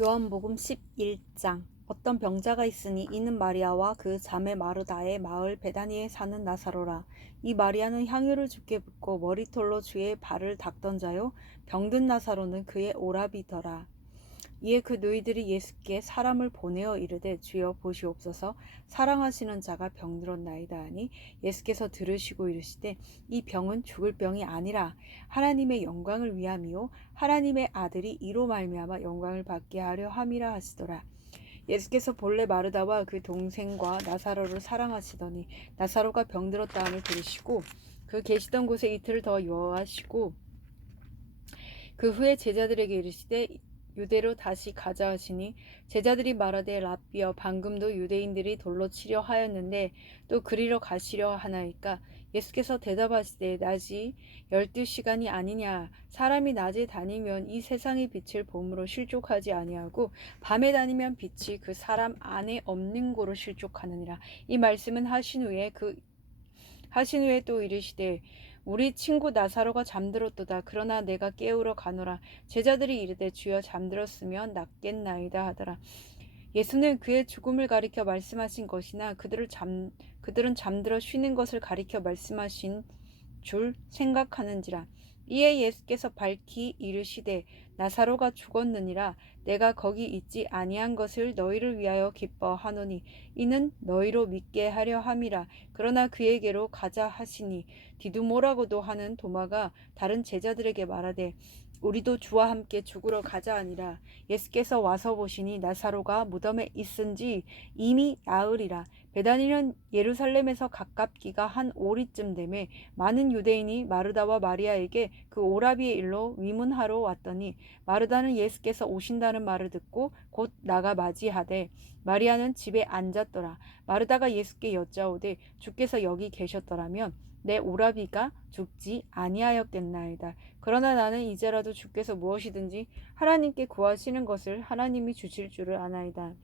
요한복음 11장. 어떤 병자가 있으니 이는 마리아와 그 자매 마르다의 마을 베다니에 사는 나사로라. 이 마리아는 향유를 주께 붓고 머리털로 주의 발을 닦던 자요, 병든 나사로는 그의 오라비더라. 이에 그 너희들이 예수께 사람을 보내어 이르되 주여 보시옵소서, 사랑하시는 자가 병들었나이다 하니, 예수께서 들으시고 이르시되 이 병은 죽을 병이 아니라 하나님의 영광을 위함이요 하나님의 아들이 이로 말미암아 영광을 받게 하려 함이라 하시더라. 예수께서 본래 마르다와 그 동생과 나사로를 사랑하시더니 나사로가 병들었다 함을 들으시고 그 계시던 곳에 이틀을 더 유하시고 그 후에 제자들에게 이르시되 유대로 다시 가자 하시니, 제자들이 말하되 랍비여, 방금도 유대인들이 돌로 치려 하였는데 또 그리러 가시려 하나이까? 예수께서 대답하시되 낮이 12시간이 아니냐? 사람이 낮에 다니면 이 세상의 빛을 봄으로 실족하지 아니하고 밤에 다니면 빛이 그 사람 안에 없는 고로 실족하느니라. 이 말씀은 하신 후에 또 이르시되 우리 친구 나사로가 잠들었도다. 그러나 내가 깨우러 가노라. 제자들이 이르되 주여, 잠들었으면 낫겠나이다 하더라. 예수는 그의 죽음을 가리켜 말씀하신 것이나 그들은 잠들어 쉬는 것을 가리켜 말씀하신 줄 생각하는지라. 이에 예수께서 밝히 이르시되 나사로가 죽었느니라. 내가 거기 있지 아니한 것을 너희를 위하여 기뻐하노니 이는 너희로 믿게 하려 함이라. 그러나 그에게로 가자 하시니, 디두모라고도 하는 도마가 다른 제자들에게 말하되 우리도 주와 함께 죽으러 가자 하니라. 예수께서 와서 보시니 나사로가 무덤에 있은지 이미 나으리라. 베다니는 예루살렘에서 가깝기가 한 오리쯤 되매 많은 유대인이 마르다와 마리아에게 그 오라비의 일로 위문하러 왔더니, 마르다는 예수께서 오신다는 말을 듣고 곧 나가 맞이하되 마리아는 집에 앉았더라. 마르다가 예수께 여짜오되 주께서 여기 계셨더라면 내 오라비가 죽지 아니하였겠나이다. 그러나 나는 이제라도 주께서 무엇이든지 하나님께 구하시는 것을 하나님이 주실 줄을 아나이다.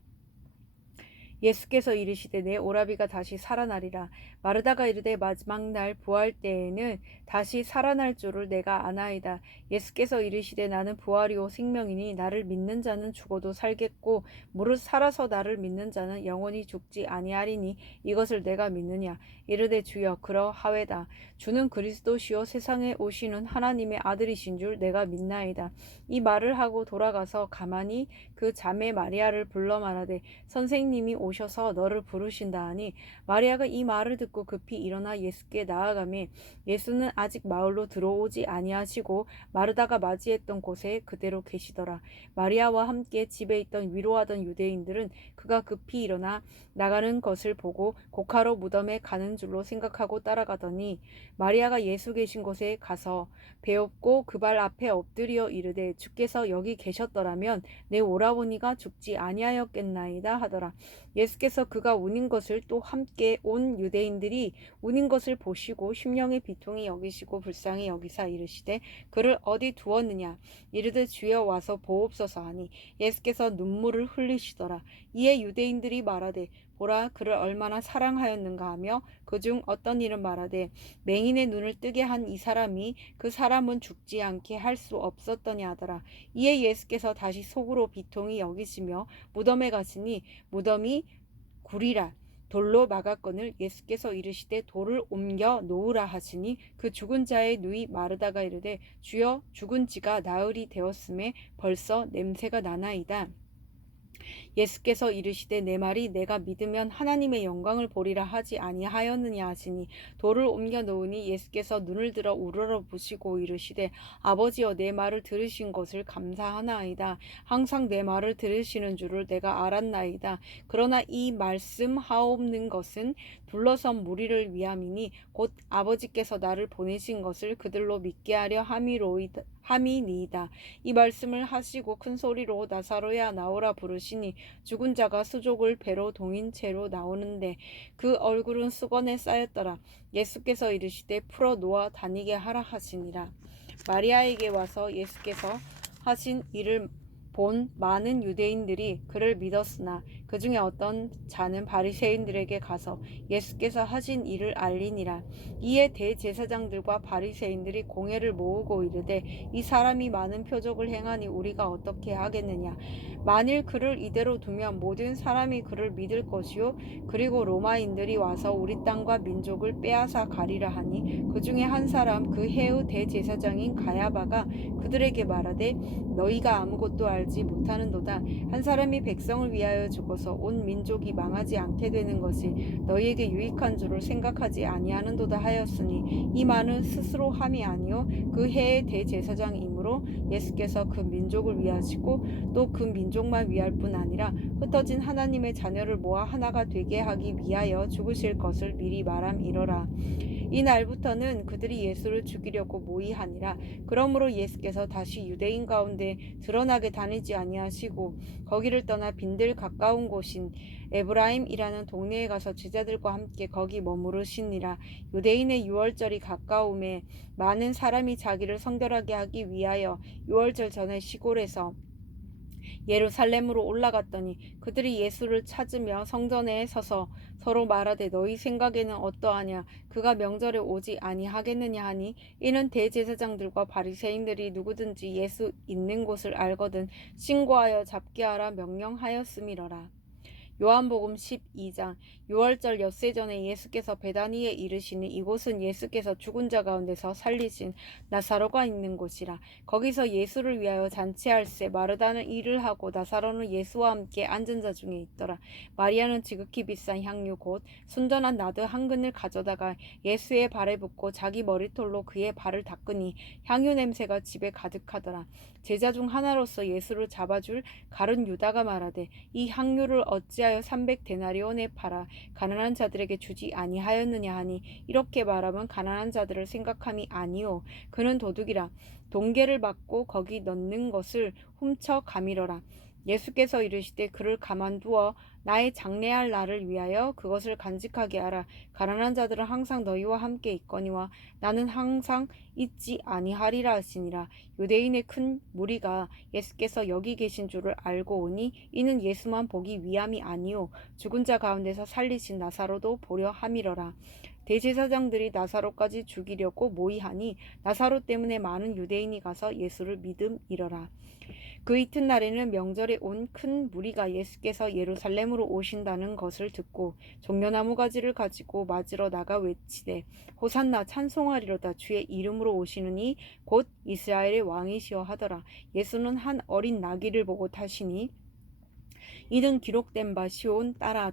예수께서 이르시되 내 오라비가 다시 살아나리라. 마르다가 이르되 마지막 날 부활 때에는 다시 살아날 줄을 내가 아나이다. 예수께서 이르시되 나는 부활이요 생명이니 나를 믿는 자는 죽어도 살겠고 무릇 살아서 나를 믿는 자는 영원히 죽지 아니하리니 이것을 내가 믿느냐. 이르되 주여, 그러하외다. 주는 그리스도시요 세상에 오시는 하나님의 아들이신 줄 내가 믿나이다. 이 말을 하고 돌아가서 가만히 그 자매 마리아를 불러 말하되 선생님이 오셔서 너를 부르신다 하니, 마리아가 이 말을 듣고 급히 일어나 예수께 나아가매 예수는 아직 마을로 들어오지 아니하시고 마르다가 맞이했던 곳에 그대로 계시더라. 마리아와 함께 집에 있던 위로하던 유대인들은 그가 급히 일어나 나가는 것을 보고 곡하러 무덤에 가는 줄로 생각하고 따라가더니, 마리아가 예수 계신 곳에 가서 배엎고 그 발 앞에 엎드려 이르되 주께서 여기 계셨더라면 내 오라버니가 죽지 아니하였겠나이다 하더라. 예수께서 그가 우는 것을 또 함께 온 유대인들이 우는 것을 보시고 심령의 비통이 여기시고 불쌍히 여기사 이르시되 그를 어디 두었느냐. 이르되 주여, 와서 보옵소서 하니 예수께서 눈물을 흘리시더라. 이에 유대인들이 말하되 보라, 그를 얼마나 사랑하였는가 하며 그중 어떤 이는 말하되 맹인의 눈을 뜨게 한 이 사람이 그 사람은 죽지 않게 할 수 없었더냐 하더라. 이에 예수께서 다시 속으로 비통히 여기시며 무덤에 가시니 무덤이 구리라. 돌로 막았거늘 예수께서 이르시되 돌을 옮겨 놓으라 하시니 그 죽은 자의 누이 마르다가 이르되 주여, 죽은 지가 나흘이 되었음에 벌써 냄새가 나나이다. 예수께서 이르시되 내 말이 내가 믿으면 하나님의 영광을 보리라 하지 아니하였느냐 하시니, 돌을 옮겨 놓으니 예수께서 눈을 들어 우러러 보시고 이르시되 아버지여, 내 말을 들으신 것을 감사하나이다. 항상 내 말을 들으시는 줄을 내가 알았나이다. 그러나 이 말씀하옵는 것은 둘러선 무리를 위함이니 곧 아버지께서 나를 보내신 것을 그들로 믿게 하려 함이니이다. 이 말씀을 하시고 큰 소리로 나사로야, 나오라 부르시니 죽은 자가 수족을 배로 동인 채로 나오는데 그 얼굴은 수건에 쌓였더라. 예수께서 이르시되 풀어 놓아 다니게 하라 하시니라. 마리아에게 와서 예수께서 하신 일을 본 많은 유대인들이 그를 믿었으나 그 중에 어떤 자는 바리새인들에게 가서 예수께서 하신 일을 알리니라. 이에 대제사장들과 바리새인들이 공회를 모으고 이르되 이 사람이 많은 표적을 행하니 우리가 어떻게 하겠느냐. 만일 그를 이대로 두면 모든 사람이 그를 믿을 것이요 그리고 로마인들이 와서 우리 땅과 민족을 빼앗아 가리라 하니 그 중에 한 사람 그 해의 대제사장인 가야바가 그들에게 말하되 너희가 아무것도 알지 못하는도다. 한 사람이 백성을 위하여 죽어서 온 민족이 망하지 않게 되는 것이 너희에게 유익한 줄을 생각하지 아니하는도다 하였으니 이 말은 스스로 함이 아니요 그 해의 대제사장이므로 예수께서 그 민족을 위하시고 또 그 민족만 위할 뿐 아니라 흩어진 하나님의 자녀를 모아 하나가 되게 하기 위하여 죽으실 것을 미리 말함이러라. 이 날부터는 그들이 예수를 죽이려고 모의하니라. 그러므로 예수께서 다시 유대인 가운데 드러나게 다니지 아니하시고 거기를 떠나 빈들 가까운 곳인 에브라임이라는 동네에 가서 제자들과 함께 거기 머무르시니라. 유대인의 유월절이 가까움에 많은 사람이 자기를 성결하게 하기 위하여 유월절 전에 시골에서 예루살렘으로 올라갔더니 그들이 예수를 찾으며 성전에 서서 서로 말하되 너희 생각에는 어떠하냐 그가 명절에 오지 아니하겠느냐 하니 이는 대제사장들과 바리새인들이 누구든지 예수 있는 곳을 알거든 신고하여 잡게 하라 명령하였음이러라. 요한복음 12장 유월절 엿새 전에 예수께서 베다니에 이르시니 이곳은 예수께서 죽은 자 가운데서 살리신 나사로가 있는 곳이라. 거기서 예수를 위하여 잔치할세 마르다는 일을 하고 나사로는 예수와 함께 앉은 자 중에 있더라. 마리아는 지극히 비싼 향유 곧 순전한 나드 한 근을 가져다가 예수의 발에 붓고 자기 머리털로 그의 발을 닦으니 향유 냄새가 집에 가득하더라. 제자 중 하나로서 예수를 잡아줄 가룟 유다가 말하되 이 향유를 어찌하여 300데나리온에 팔아 가난한 자들에게 주지 아니하였느냐 하니 이렇게 말하면 가난한 자들을 생각함이 아니요 그는 도둑이라. 동계를 받고 거기 넣는 것을 훔쳐 가밀어라. 예수께서 이르시되 그를 가만두어 나의 장래할 날을 위하여 그것을 간직하게 하라. 가난한 자들은 항상 너희와 함께 있거니와 나는 항상 있지 아니하리라 하시니라. 유대인의 큰 무리가 예수께서 여기 계신 줄을 알고 오니 이는 예수만 보기 위함이 아니요 죽은 자 가운데서 살리신 나사로도 보려 함이러라. 대제사장들이 나사로까지 죽이려고 모의하니 나사로 때문에 많은 유대인이 가서 예수를 믿음이러라. 그 이튿날에는 명절에 온 큰 무리가 예수께서 예루살렘으로 오신다는 것을 듣고 종려나무 가지를 가지고 맞으러 나가 외치되 호산나 찬송하리로다 주의 이름으로 오시는 이 곧 이스라엘의 왕이시여 하더라. 예수는 한 어린 나귀를 보고 타시니 이는 기록된 바 시온 따라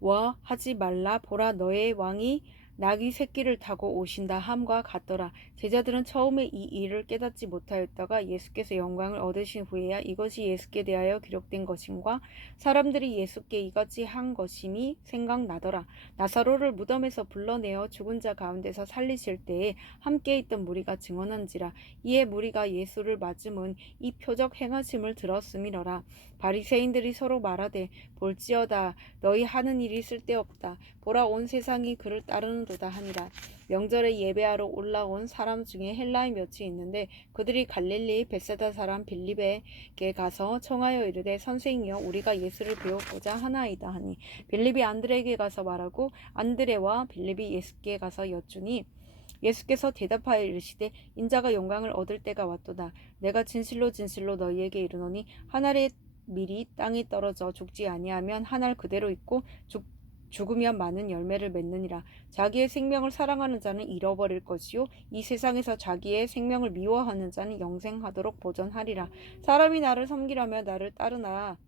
두려워하지 말라 보라 너의 왕이 나귀 새끼를 타고 오신다 함과 같더라. 제자들은 처음에 이 일을 깨닫지 못하였다가 예수께서 영광을 얻으신 후에야 이것이 예수께 대하여 기록된 것임과 사람들이 예수께 이같이 한 것임이 생각나더라. 나사로를 무덤에서 불러내어 죽은 자 가운데서 살리실 때에 함께 있던 무리가 증언한지라. 이에 무리가 예수를 맞음은 이 표적 행하심을 들었음이러라. 바리새인들이 서로 말하되 볼지어다 너희 하는 일이 쓸데없다. 보라 온 세상이 그를 따르는도다 하니라. 명절에 예배하러 올라온 사람 중에 헬라인 몇이 있는데 그들이 갈릴리 벳사다 사람 빌립에게 가서 청하여 이르되 선생이여 우리가 예수를 배우고자 하나이다 하니 빌립이 안드레에게 가서 말하고 안드레와 빌립이 예수께 가서 여쭈니 예수께서 대답하여 이르시되 인자가 영광을 얻을 때가 왔도다. 내가 진실로 진실로 너희에게 이르노니 한 알의 밀이 땅에 떨어져 죽지 아니하면 한 알 그대로 있고 죽으면 많은 열매를 맺느니라. 자기의 생명을 사랑하는 자는 잃어버릴 것이요 이 세상에서 자기의 생명을 미워하는 자는 영생하도록 보존하리라. 사람이 나를 섬기려면 나를 따르라.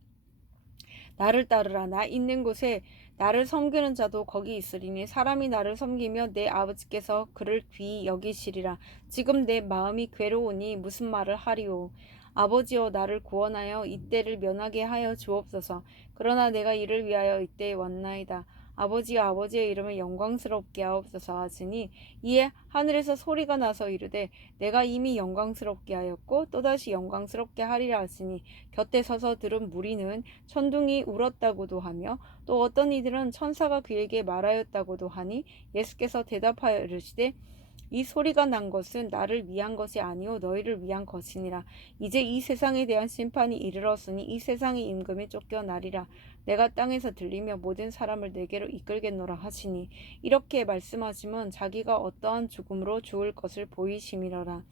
나 있는 곳에 나를 섬기는 자도 거기 있으리니 사람이 나를 섬기며 내 아버지께서 그를 귀히 여기시리라. 지금 내 마음이 괴로우니 무슨 말을 하리오. 아버지여 나를 구원하여 이때를 면하게 하여 주옵소서. 그러나 내가 이를 위하여 이때에 왔나이다. 아버지여 아버지의 이름을 영광스럽게 하옵소서 하시니 이에 하늘에서 소리가 나서 이르되 내가 이미 영광스럽게 하였고 또다시 영광스럽게 하리라 하시니 곁에 서서 들은 무리는 천둥이 울었다고도 하며 또 어떤 이들은 천사가 그에게 말하였다고도 하니 예수께서 대답하여 이르시되 이 소리가 난 것은 나를 위한 것이 아니요 너희를 위한 것이니라. 이제 이 세상에 대한 심판이 이르렀으니 이 세상의 임금이 쫓겨나리라. 내가 땅에서 들리며 모든 사람을 내게로 이끌겠노라 하시니 이렇게 말씀하시면 자기가 어떠한 죽음으로 죽을 것을 보이심이로라.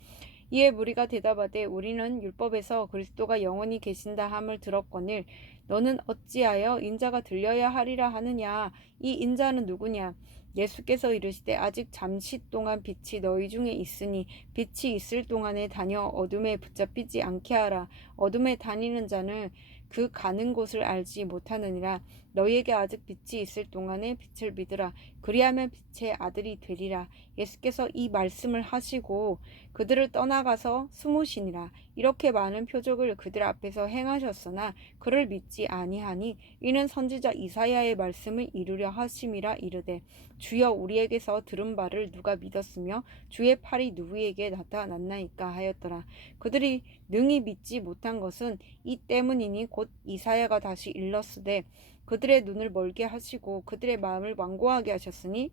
이에 무리가 대답하되 우리는 율법에서 그리스도가 영원히 계신다 함을 들었거늘 너는 어찌하여 인자가 들려야 하리라 하느냐. 이 인자는 누구냐. 예수께서 이르시되 아직 잠시 동안 빛이 너희 중에 있으니 빛이 있을 동안에 다녀 어둠에 붙잡히지 않게 하라. 어둠에 다니는 자는 그 가는 곳을 알지 못하느니라. 너희에게 아직 빛이 있을 동안에 빛을 믿으라. 그리하면 빛의 아들이 되리라. 예수께서 이 말씀을 하시고 그들을 떠나가서 숨으시니라. 이렇게 많은 표적을 그들 앞에서 행하셨으나 그를 믿지 아니하니 이는 선지자 이사야의 말씀을 이루려 하심이라. 이르되 주여 우리에게서 들은 바를 누가 믿었으며 주의 팔이 누구에게 나타났나이까 하였더라. 그들이 능히 믿지 못한 것은 이 때문이니 곧 이사야가 다시 일렀으되 그들의 눈을 멀게 하시고 그들의 마음을 완고하게 하셨으니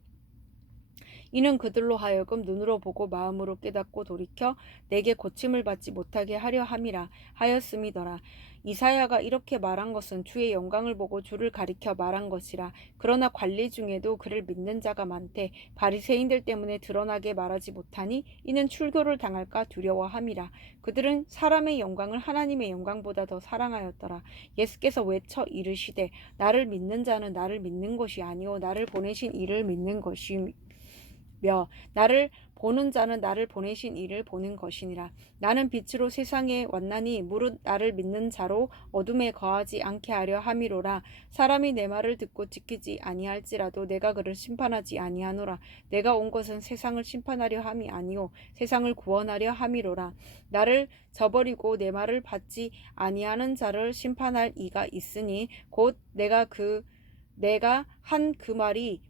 이는 그들로 하여금 눈으로 보고 마음으로 깨닫고 돌이켜 내게 고침을 받지 못하게 하려 함이라 하였음이더라. 이사야가 이렇게 말한 것은 주의 영광을 보고 주를 가리켜 말한 것이라. 그러나 관리 중에도 그를 믿는 자가 많되 바리새인들 때문에 드러나게 말하지 못하니 이는 출교를 당할까 두려워함이라. 그들은 사람의 영광을 하나님의 영광보다 더 사랑하였더라. 예수께서 외쳐 이르시되 나를 믿는 자는 나를 믿는 것이 아니요 나를 보내신 이를 믿는 것이며 나를 보는 자는 나를 보내신 이를 보는 것이니라. 나는 빛으로 세상에 왔나니 무릇 나를 믿는 자로 어둠에 거하지 않게 하려 함이로라. 사람이 내 말을 듣고 지키지 아니할지라도 내가 그를 심판하지 아니하노라. 내가 온 것은 세상을 심판하려 함이 아니요 세상을 구원하려 함이로라. 나를 저버리고 내 말을 받지 아니하는 자를 심판할 이가 있으니 곧 내가 한 그 말이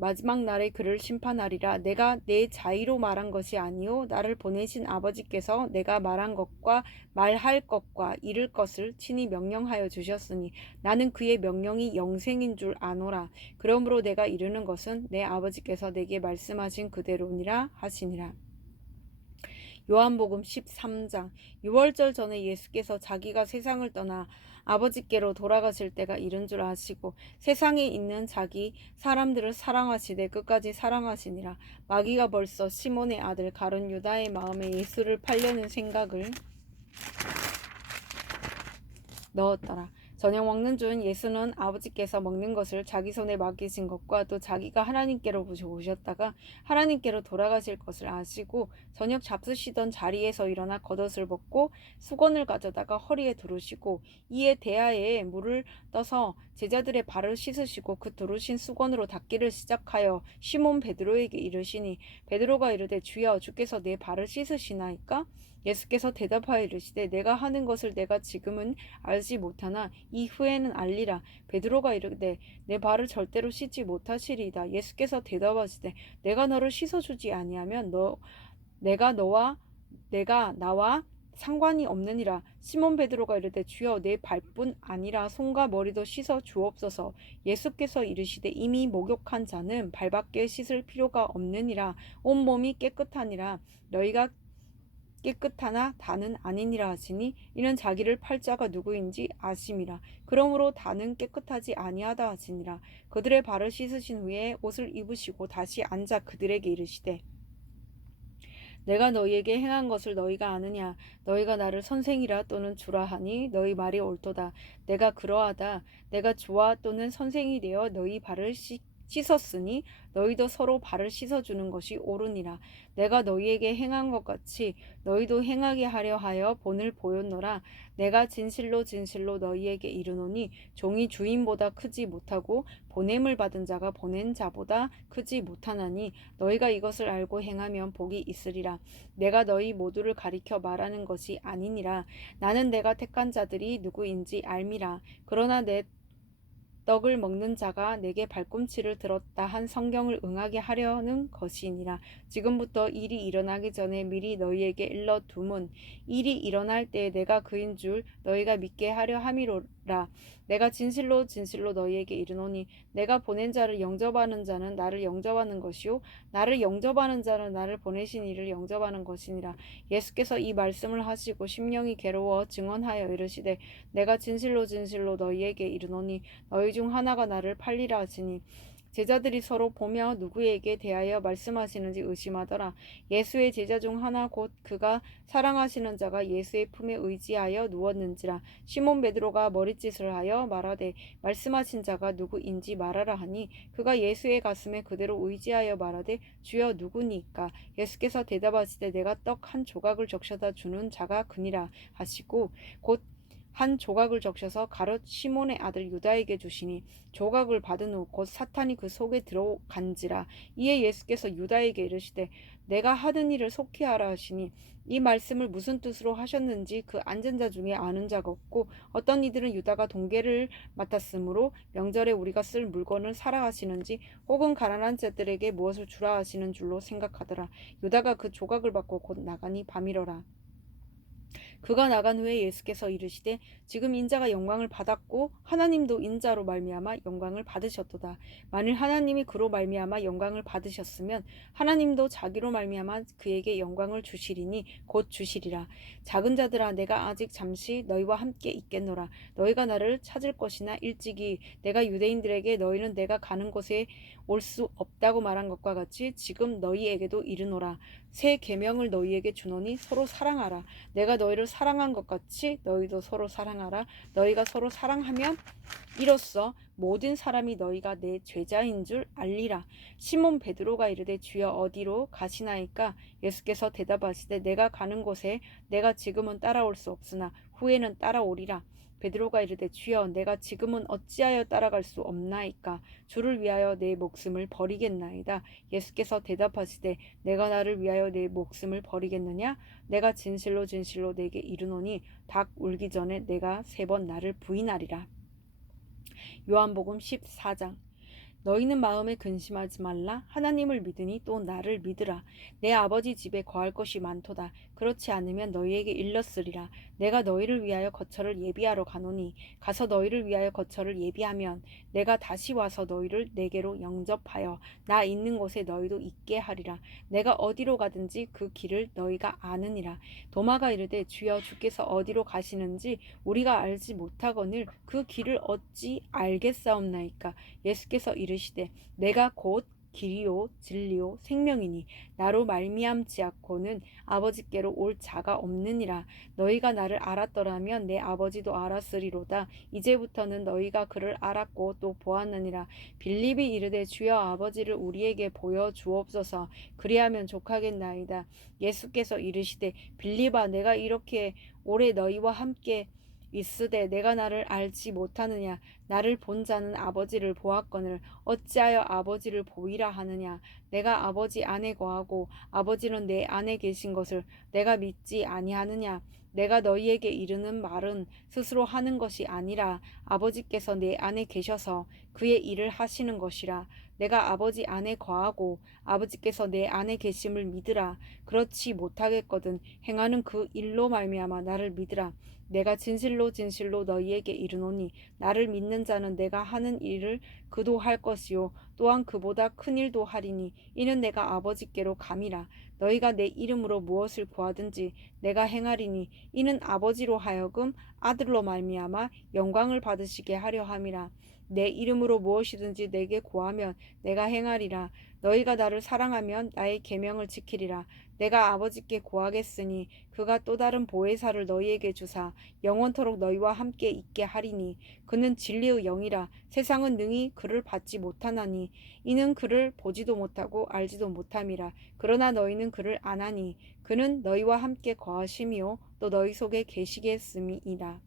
마지막 날에 그를 심판하리라. 내가 내 자의로 말한 것이 아니요 나를 보내신 아버지께서 내가 말한 것과 말할 것과 이를 것을 친히 명령하여 주셨으니 나는 그의 명령이 영생인 줄 아노라. 그러므로 내가 이르는 것은 내 아버지께서 내게 말씀하신 그대로니라 하시니라. 요한복음 13장. 유월절 전에 예수께서 자기가 세상을 떠나 아버지께로 돌아가실 때가 이른 줄 아시고 세상에 있는 자기 사람들을 사랑하시되 끝까지 사랑하시니라. 마귀가 벌써 시몬의 아들 가룟 유다의 마음에 예수를 팔려는 생각을 넣었더라. 저녁 먹는 중 예수는 아버지께서 먹는 것을 자기 손에 맡기신 것과 또 자기가 하나님께로 오셨다가 하나님께로 돌아가실 것을 아시고 저녁 잡수시던 자리에서 일어나 겉옷을 벗고 수건을 가져다가 허리에 두르시고 이에 대야에 물을 떠서 제자들의 발을 씻으시고 그 두르신 수건으로 닦기를 시작하여 시몬 베드로에게 이르시니 베드로가 이르되 주여 주께서 내 발을 씻으시나이까? 예수께서 대답하여 이르시되 내가 하는 것을 내가 지금은 알지 못하나 이후에는 알리라. 베드로가 이르되 내 발을 절대로 씻지 못하시리이다. 예수께서 대답하시되 내가 너를 씻어주지 아니하면 내가 나와 상관이 없느니라. 시몬 베드로가 이르되 주여 내 발뿐 아니라 손과 머리도 씻어 주옵소서. 예수께서 이르시되 이미 목욕한 자는 발밖에 씻을 필요가 없느니라. 온 몸이 깨끗하니라. 너희가 깨끗하나 다는 아니니라 하시니 이는 자기를 팔 자가 누구인지 아심이라. 그러므로 다는 깨끗하지 아니하다 하시니라. 그들의 발을 씻으신 후에 옷을 입으시고 다시 앉아 그들에게 이르시되 내가 너희에게 행한 것을 너희가 아느냐. 너희가 나를 선생이라 또는 주라 하니 너희 말이 옳도다. 내가 그러하다. 내가 주와 또는 선생이 되어 너희 발을 씻었으니 너희도 서로 발을 씻어주는 것이 옳으니라. 내가 너희에게 행한 것 같이 너희도 행하게 하려 하여 본을 보였노라. 내가 진실로 진실로 너희에게 이르노니 종이 주인보다 크지 못하고 보냄을 받은 자가 보낸 자보다 크지 못하나니 너희가 이것을 알고 행하면 복이 있으리라. 내가 너희 모두를 가리켜 말하는 것이 아니니라. 나는 내가 택한 자들이 누구인지 알미라. 그러나 내 떡을 먹는 자가 내게 발꿈치를 들었다 한 성경을 응하게 하려는 것이니라. 지금부터 일이 일어나기 전에 미리 너희에게 일러 두문 일이 일어날 때에 내가 그인 줄 너희가 믿게 하려 함이로라. 내가 진실로 진실로 너희에게 이르노니 내가 보낸 자를 영접하는 자는 나를 영접하는 것이요 나를 영접하는 자는 나를 보내신 이를 영접하는 것이니라. 예수께서 이 말씀을 하시고 심령이 괴로워 증언하여 이르시되 내가 진실로 진실로 너희에게 이르노니 너희 중 하나가 나를 팔리라 하시니 제자들이 서로 보며 누구에게 대하여 말씀하시는지 의심하더라. 예수의 제자 중 하나 곧 그가 사랑하시는 자가 예수의 품에 의지하여 누웠는지라. 시몬 베드로가 머릿짓을 하여 말하되 말씀하신 자가 누구인지 말하라 하니 그가 예수의 가슴에 그대로 의지하여 말하되 주여 누구니까. 예수께서 대답하시되 내가 떡 한 조각을 적셔다 주는 자가 그니라 하시고 곧 한 조각을 적셔서 가룟 시몬의 아들 유다에게 주시니 조각을 받은 후 곧 사탄이 그 속에 들어간지라. 이에 예수께서 유다에게 이르시되 내가 하는 일을 속히 하라 하시니 이 말씀을 무슨 뜻으로 하셨는지 그 앉은 자 중에 아는 자가 없고 어떤 이들은 유다가 동계를 맡았으므로 명절에 우리가 쓸 물건을 사라 하시는지 혹은 가난한 자들에게 무엇을 주라 하시는 줄로 생각하더라. 유다가 그 조각을 받고 곧 나가니 밤이러라. 그가 나간 후에 예수께서 이르시되 지금 인자가 영광을 받았고 하나님도 인자로 말미암아 영광을 받으셨도다. 만일 하나님이 그로 말미암아 영광을 받으셨으면 하나님도 자기로 말미암아 그에게 영광을 주시리니 곧 주시리라. 작은 자들아 내가 아직 잠시 너희와 함께 있겠노라. 너희가 나를 찾을 것이나 일찍이 내가 유대인들에게 너희는 내가 가는 곳에 올 수 없다고 말한 것과 같이 지금 너희에게도 이르노라. 새 계명을 너희에게 주노니 서로 사랑하라. 내가 너희를 사랑한 것 같이 너희도 서로 사랑하라. 너희가 서로 사랑하면 이로써 모든 사람이 너희가 내 제자인 줄 알리라. 시몬 베드로가 이르되 주여 어디로 가시나이까. 예수께서 대답하시되 내가 가는 곳에 내가 지금은 따라올 수 없으나 후에는 따라오리라. 베드로가 이르되 주여 내가 지금은 어찌하여 따라갈 수 없나이까. 주를 위하여 내 목숨을 버리겠나이다. 예수께서 대답하시되 내가 나를 위하여 내 목숨을 버리겠느냐. 내가 진실로 진실로 내게 이르노니 닭 울기 전에 내가 3번 나를 부인하리라. 요한복음 14장. 너희는 마음에 근심하지 말라. 하나님을 믿으니 또 나를 믿으라. 내 아버지 집에 거할 것이 많도다. 그렇지 않으면 너희에게 일렀으리라. 내가 너희를 위하여 거처를 예비하러 가노니 가서 너희를 위하여 거처를 예비하면 내가 다시 와서 너희를 내게로 영접하여 나 있는 곳에 너희도 있게 하리라. 내가 어디로 가든지 그 길을 너희가 아느니라. 도마가 이르되 주여 주께서 어디로 가시는지 우리가 알지 못하거늘 그 길을 어찌 알겠사옵나이까. 예수께서 이르시되 내가 곧 길이요 진리요 생명이니 나로 말미암지 않고는 아버지께로 올 자가 없느니라. 너희가 나를 알았더라면 내 아버지도 알았으리로다. 이제부터는 너희가 그를 알았고 또 보았느니라. 빌립이 이르되 주여 아버지를 우리에게 보여 주옵소서. 그리하면 족하겠나이다. 예수께서 이르시되 빌립아 내가 이렇게 오래 너희와 함께 있으되 내가 나를 알지 못하느냐. 나를 본 자는 아버지를 보았거늘 어찌하여 아버지를 보이라 하느냐. 내가 아버지 안에 거하고 아버지는 내 안에 계신 것을 내가 믿지 아니하느냐. 내가 너희에게 이르는 말은 스스로 하는 것이 아니라 아버지께서 내 안에 계셔서 그의 일을 하시는 것이라. 내가 아버지 안에 거하고 아버지께서 내 안에 계심을 믿으라. 그렇지 못하겠거든 행하는 그 일로 말미암아 나를 믿으라. 내가 진실로 진실로 너희에게 이르노니 나를 믿는 자는 내가 하는 일을 그도 할 것이요 또한 그보다 큰 일도 하리니 이는 내가 아버지께로 감이라. 너희가 내 이름으로 무엇을 구하든지 내가 행하리니 이는 아버지로 하여금 아들로 말미암아 영광을 받으시게 하려 함이라. 내 이름으로 무엇이든지 내게 구하면 내가 행하리라. 너희가 나를 사랑하면 나의 계명을 지키리라. 내가 아버지께 구하겠으니 그가 또 다른 보혜사를 너희에게 주사 영원토록 너희와 함께 있게 하리니 그는 진리의 영이라. 세상은 능히 그를 받지 못하나니 이는 그를 보지도 못하고 알지도 못함이라. 그러나 너희는 그를 아나니 그는 너희와 함께 거하심이요 또 너희 속에 계시겠음이니라.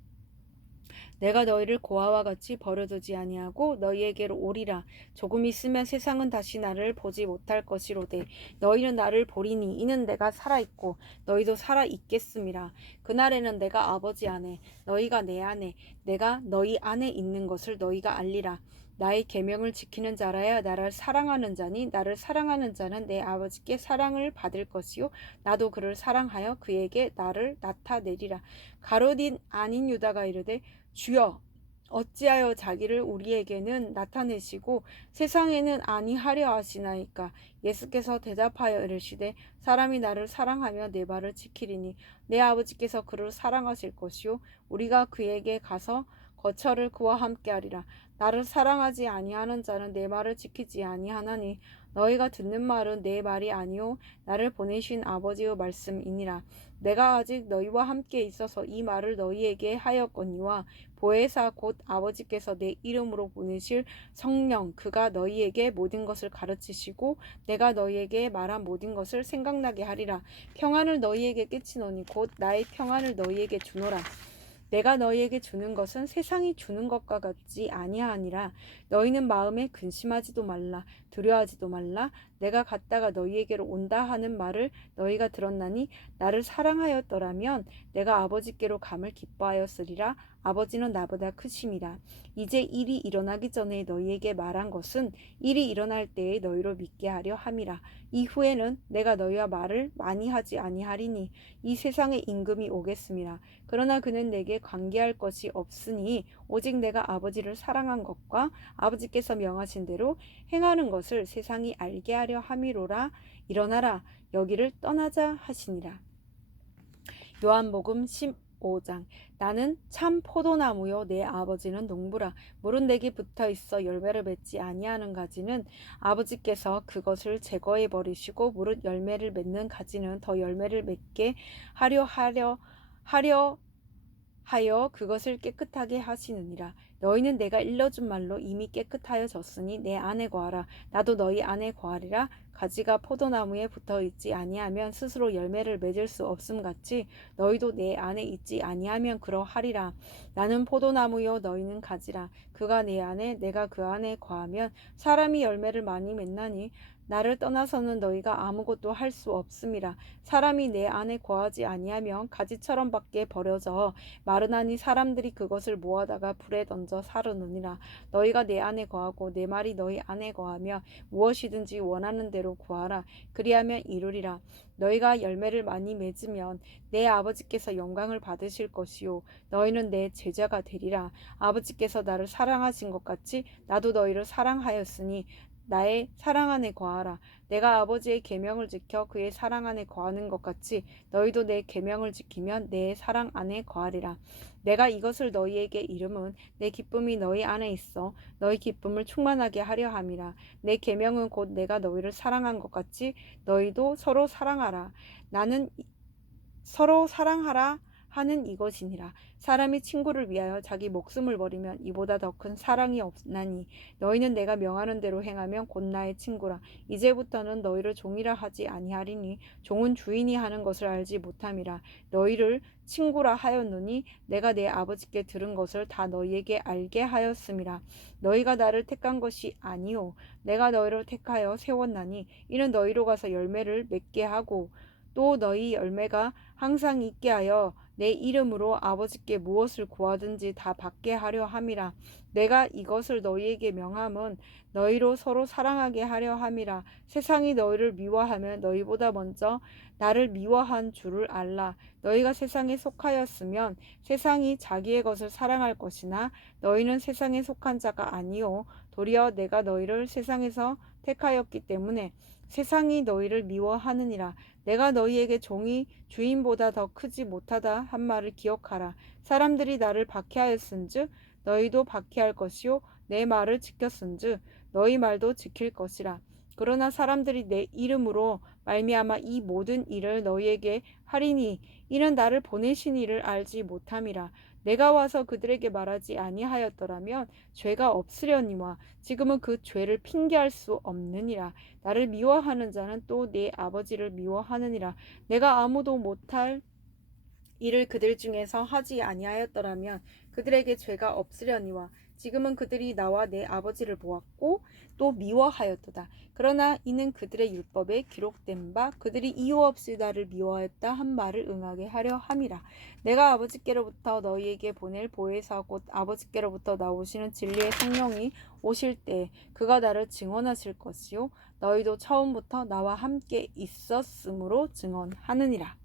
내가 너희를 고아와 같이 버려두지 아니하고 너희에게로 오리라. 조금 있으면 세상은 다시 나를 보지 못할 것이로되 너희는 나를 보리니 이는 내가 살아있고 너희도 살아있겠음이라. 그날에는 내가 아버지 안에 너희가 내 안에 내가 너희 안에 있는 것을 너희가 알리라. 나의 계명을 지키는 자라야 나를 사랑하는 자니 나를 사랑하는 자는 내 아버지께 사랑을 받을 것이요 나도 그를 사랑하여 그에게 나를 나타내리라. 가룟 아닌 유다가 이르되 주여 어찌하여 자기를 우리에게는 나타내시고 세상에는 아니하려 하시나이까. 예수께서 대답하여 이르시되 사람이 나를 사랑하며 내 말을 지키리니 내 아버지께서 그를 사랑하실 것이요 우리가 그에게 가서 거처를 그와 함께하리라. 나를 사랑하지 아니하는 자는 내 말을 지키지 아니하나니 너희가 듣는 말은 내 말이 아니요 나를 보내신 아버지의 말씀이니라. 내가 아직 너희와 함께 있어서 이 말을 너희에게 하였거니와 보혜사 곧 아버지께서 내 이름으로 보내실 성령 그가 너희에게 모든 것을 가르치시고 내가 너희에게 말한 모든 것을 생각나게 하리라. 평안을 너희에게 끼치노니 곧 나의 평안을 너희에게 주노라. 내가 너희에게 주는 것은 세상이 주는 것과 같지 아니하니라. 너희는 마음에 근심하지도 말라 두려워하지도 말라. 내가 갔다가 너희에게로 온다 하는 말을 너희가 들었나니 나를 사랑하였더라면 내가 아버지께로 감을 기뻐하였으리라. 아버지는 나보다 크심이라. 이제 일이 일어나기 전에 너희에게 말한 것은 일이 일어날 때에 너희로 믿게 하려 함이라. 이후에는 내가 너희와 말을 많이 하지 아니하리니 이 세상의 임금이 오겠음이라. 그러나 그는 내게 관계할 것이 없으니 오직 내가 아버지를 사랑한 것과 아버지께서 명하신 대로 행하는 것을 세상이 알게 하려 함이로라. 일어나라 여기를 떠나자 하시니라. 요한복음 15장. 나는 참 포도나무요 내 아버지는 농부라. 물은 내게 붙어 있어 열매를 맺지 아니하는 가지는 아버지께서 그것을 제거해 버리시고 무릇 열매를 맺는 가지는 더 열매를 맺게 하려 하여 그것을 깨끗하게 하시느니라. 너희는 내가 일러준 말로 이미 깨끗하여졌으니 내 안에 거하라. 나도 너희 안에 거하리라. 가지가 포도나무에 붙어 있지 아니하면 스스로 열매를 맺을 수 없음 같이 너희도 내 안에 있지 아니하면 그러하리라. 나는 포도나무요 너희는 가지라. 그가 내 안에 내가 그 안에 거하면 사람이 열매를 많이 맺나니 나를 떠나서는 너희가 아무것도 할 수 없음이라. 사람이 내 안에 거하지 아니하면 가지처럼 밖에 버려져 마르나니 사람들이 그것을 모아다가 불에 던져 사르느니라. 너희가 내 안에 거하고 내 말이 너희 안에 거하며 무엇이든지 원하는 대로 구하라. 그리하면 이루리라. 너희가 열매를 많이 맺으면 내 아버지께서 영광을 받으실 것이요 너희는 내 제자가 되리라. 아버지께서 나를 사랑하신 것 같이 나도 너희를 사랑하였으니 나의 사랑 안에 거하라. 내가 아버지의 계명을 지켜 그의 사랑 안에 거하는 것 같이 너희도 내 계명을 지키면 내 사랑 안에 거하리라. 내가 이것을 너희에게 이름은 내 기쁨이 너희 안에 있어 너희 기쁨을 충만하게 하려 함이라. 내 계명은 곧 내가 너희를 사랑한 것 같이 너희도 서로 사랑하라. 나는 서로 사랑하라 하는 이것이니라. 사람이 친구를 위하여 자기 목숨을 버리면 이보다 더 큰 사랑이 없나니 너희는 내가 명하는 대로 행하면 곧 나의 친구라. 이제부터는 너희를 종이라 하지 아니하리니 종은 주인이 하는 것을 알지 못함이라. 너희를 친구라 하였노니 내가 내 아버지께 들은 것을 다 너희에게 알게 하였음이라. 너희가 나를 택한 것이 아니요 내가 너희를 택하여 세웠나니 이는 너희로 가서 열매를 맺게 하고 또 너희 열매가 항상 있게 하여 내 이름으로 아버지께 무엇을 구하든지 다 받게 하려 함이라. 내가 이것을 너희에게 명함은 너희로 서로 사랑하게 하려 함이라. 세상이 너희를 미워하면 너희보다 먼저 나를 미워한 줄을 알라. 너희가 세상에 속하였으면 세상이 자기의 것을 사랑할 것이나 너희는 세상에 속한 자가 아니요 도리어 내가 너희를 세상에서 택하였기 때문에 세상이 너희를 미워하느니라. 내가 너희에게 종이 주인보다 더 크지 못하다 한 말을 기억하라. 사람들이 나를 박해하였은즉 너희도 박해할 것이요 내 말을 지켰은즉 너희 말도 지킬 것이라. 그러나 사람들이 내 이름으로 말미암아 이 모든 일을 너희에게 하리니 이는 나를 보내신 이를 알지 못함이라. 내가 와서 그들에게 말하지 아니하였더라면 죄가 없으려니와 지금은 그 죄를 핑계할 수 없느니라. 나를 미워하는 자는 또 내 아버지를 미워하느니라. 내가 아무도 못할 이를 그들 중에서 하지 아니하였더라면 그들에게 죄가 없으려니와 지금은 그들이 나와 내 아버지를 보았고 또 미워하였도다. 그러나 이는 그들의 율법에 기록된 바 그들이 이유 없이 나를 미워하였다 한 말을 응하게 하려 함이라. 내가 아버지께로부터 너희에게 보낼 보혜사 곧 아버지께로부터 나오시는 진리의 성령이 오실 때 그가 나를 증언하실 것이요 너희도 처음부터 나와 함께 있었으므로 증언하느니라.